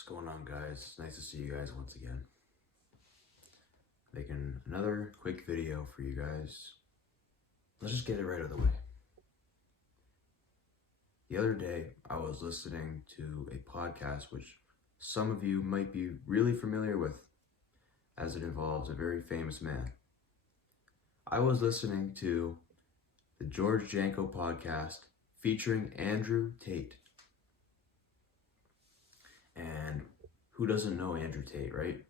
What's going on, guys? It's nice to see you guys once again. Making another quick video for you guys. Let's just get it right out of the way. The other day, I was listening to a podcast which some of you might be really familiar with, as it involves a very famous man. I was listening to the George Janko podcast featuring Andrew Tate. And who doesn't know Andrew Tate, right?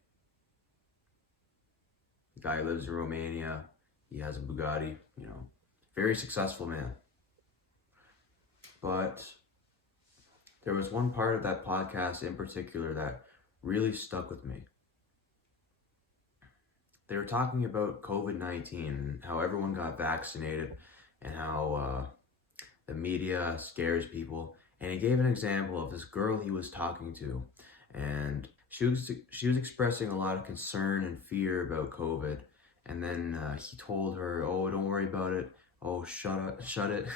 The guy lives in Romania. He has a Bugatti, very successful man. But there was one part of that podcast in particular that really stuck with me. They were talking about COVID-19 and how everyone got vaccinated and how the media scares people. And he gave an example of this girl he was talking to, and she was expressing a lot of concern and fear about COVID. And then he told her, "Oh, don't worry about it. Oh, shut it,"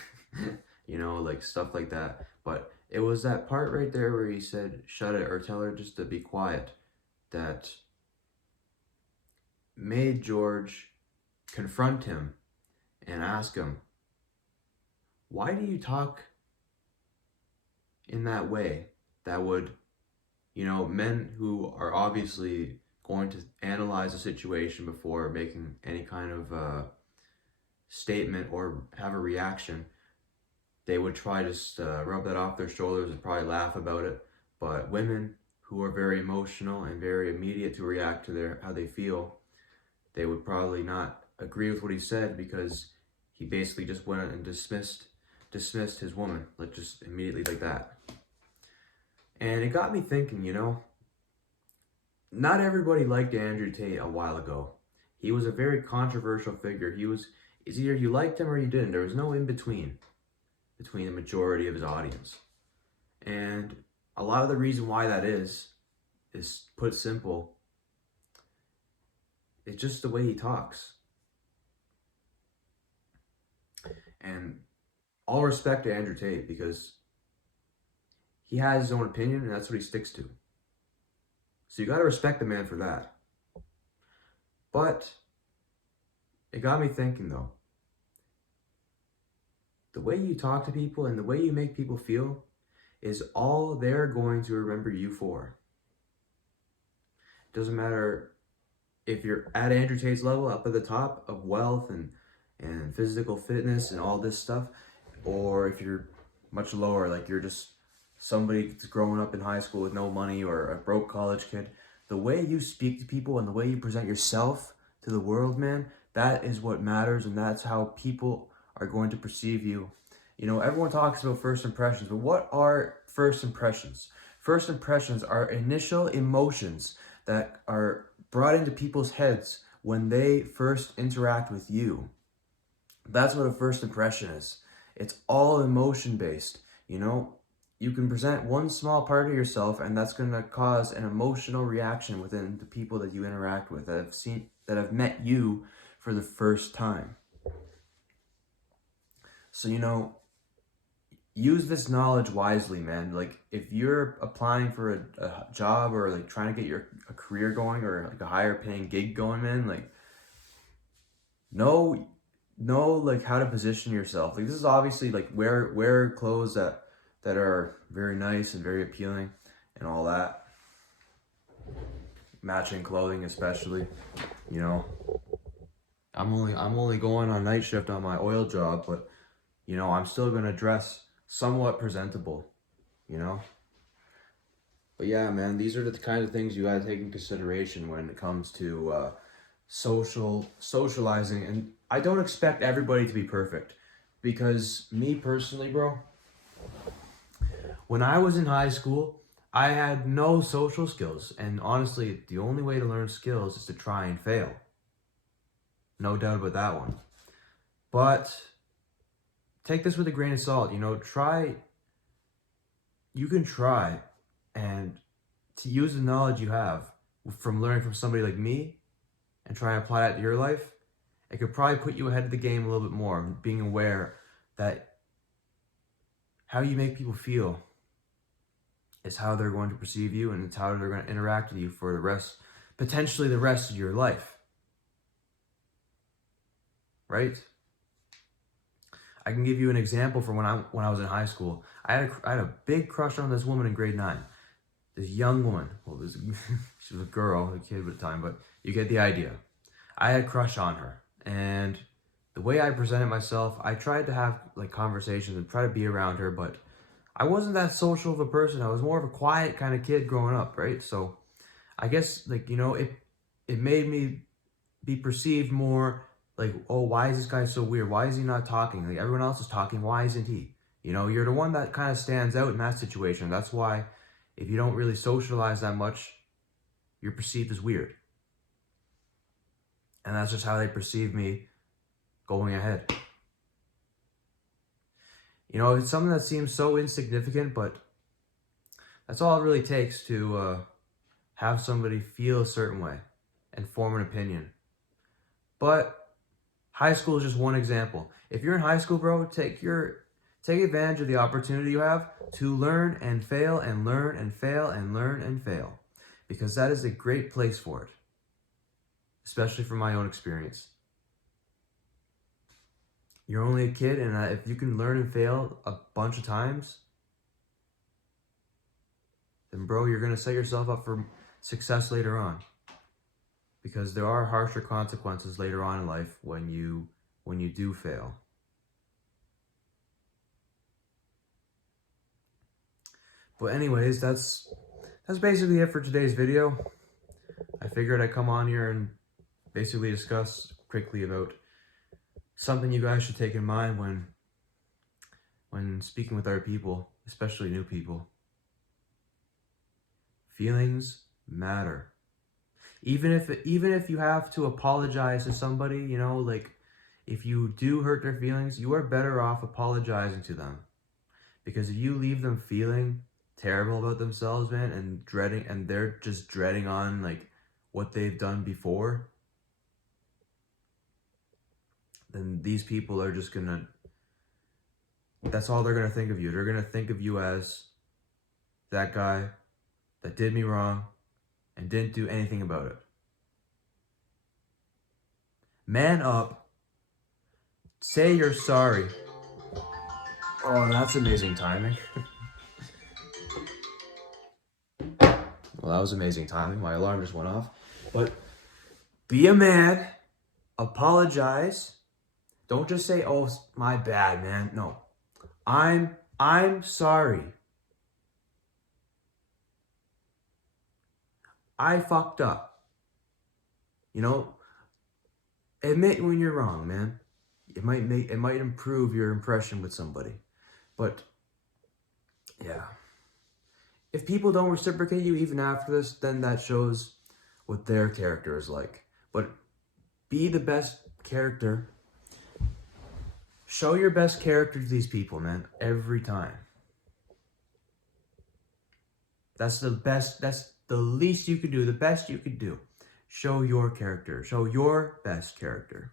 like stuff like that. But it was that part right there where he said, "Shut it," or tell her just to be quiet, that made George confront him and ask him, "Why do you talk in that way that would, men who are obviously going to analyze a situation before making any kind of statement or have a reaction, they would try to rub that off their shoulders and probably laugh about it. But women who are very emotional and very immediate to react to how they feel, they would probably not agree with what he said, because he basically just went and dismissed his woman, just immediately like that." And it got me thinking, not everybody liked Andrew Tate a while ago. He was a very controversial figure. It's either you liked him or you didn't. There was no in between the majority of his audience. And a lot of the reason why that is put simple, it's just the way he talks. And all respect to Andrew Tate, because he has his own opinion and that's what he sticks to. So you got to respect the man for that. But it got me thinking, though. The way you talk to people and the way you make people feel is all they're going to remember you for. It doesn't matter if you're at Andrew Tate's level, up at the top of wealth and physical fitness and all this stuff, or if you're much lower, like you're just somebody that's growing up in high school with no money or a broke college kid. The way you speak to people and the way you present yourself to the world, man, that is what matters, and that's how people are going to perceive you. Everyone talks about first impressions, but what are first impressions? First impressions are initial emotions that are brought into people's heads when they first interact with you. That's what a first impression is. It's all emotion based. You can present one small part of yourself, and that's going to cause an emotional reaction within the people that you interact with, that have met you for the first time. So, use this knowledge wisely, man. Like, if you're applying for a job, or trying to get a career going, or a higher paying gig going, man, know how to position yourself. This is obviously wear clothes that are very nice and very appealing and all that. Matching clothing, especially. I'm only going on night shift on my oil job, but I'm still gonna dress somewhat presentable, But yeah, man, these are the kind of things you gotta take in consideration when it comes to socializing. And I don't expect everybody to be perfect, because me personally, bro, when I was in high school, I had no social skills. And honestly, the only way to learn skills is to try and fail. No doubt about that one. But take this with a grain of salt. You can try and to use the knowledge you have from learning from somebody like me and try and apply that to your life. It could probably put you ahead of the game a little bit more, being aware that how you make people feel is how they're going to perceive you, and it's how they're going to interact with you for potentially the rest of your life. Right? I can give you an example from when I was in high school. I had a big crush on this woman in grade 9. This young woman. Well, she was a girl, a kid at the time, but you get the idea. I had a crush on her, and the way I presented myself, I tried to have like conversations and try to be around her, but I wasn't that social of a person. I was more of a quiet kind of kid growing up, right? So I guess like, it made me be perceived more like, oh, why is this guy so weird? Why is he not talking? Like everyone else is talking, why isn't he? You're the one that kind of stands out in that situation. That's why if you don't really socialize that much, you're perceived as weird. And that's just how they perceive me going ahead. It's something that seems so insignificant, but that's all it really takes to have somebody feel a certain way and form an opinion. But high school is just one example. If you're in high school, bro, take advantage of the opportunity you have to learn and fail and learn and fail and learn and fail, because that is a great place for it, especially from my own experience. You're only a kid, and if you can learn and fail a bunch of times, then bro, you're going to set yourself up for success later on. Because there are harsher consequences later on in life when you do fail. But anyways, that's basically it for today's video. I figured I'd come on here and basically discuss quickly about something you guys should take in mind when speaking with other people, especially new people. Feelings matter. Even if you have to apologize to somebody, like if you do hurt their feelings, you are better off apologizing to them. Because if you leave them feeling terrible about themselves, man, and they're just dreading on like what they've done before, then these people are just that's all they're gonna think of you. They're gonna think of you as that guy that did me wrong and didn't do anything about it. Man up. Say you're sorry. Oh, that's amazing timing. Well, that was amazing timing. My alarm just went off. But be a man. Apologize. Don't just say, "Oh, my bad, man." No. I'm sorry. I fucked up. Admit when you're wrong, man. It might improve your impression with somebody. But yeah. If people don't reciprocate you even after this, then that shows what their character is like. But be the best character. Show your best character to these people, man, every time. That's the best, that's the least you could do, the best you could do. Show your character. Show your best character.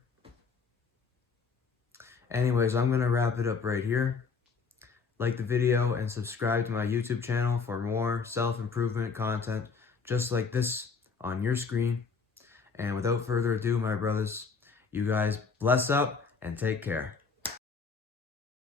Anyways, I'm going to wrap it up right here. Like the video and subscribe to my YouTube channel for more self-improvement content just like this on your screen. And without further ado, my brothers, you guys bless up and take care.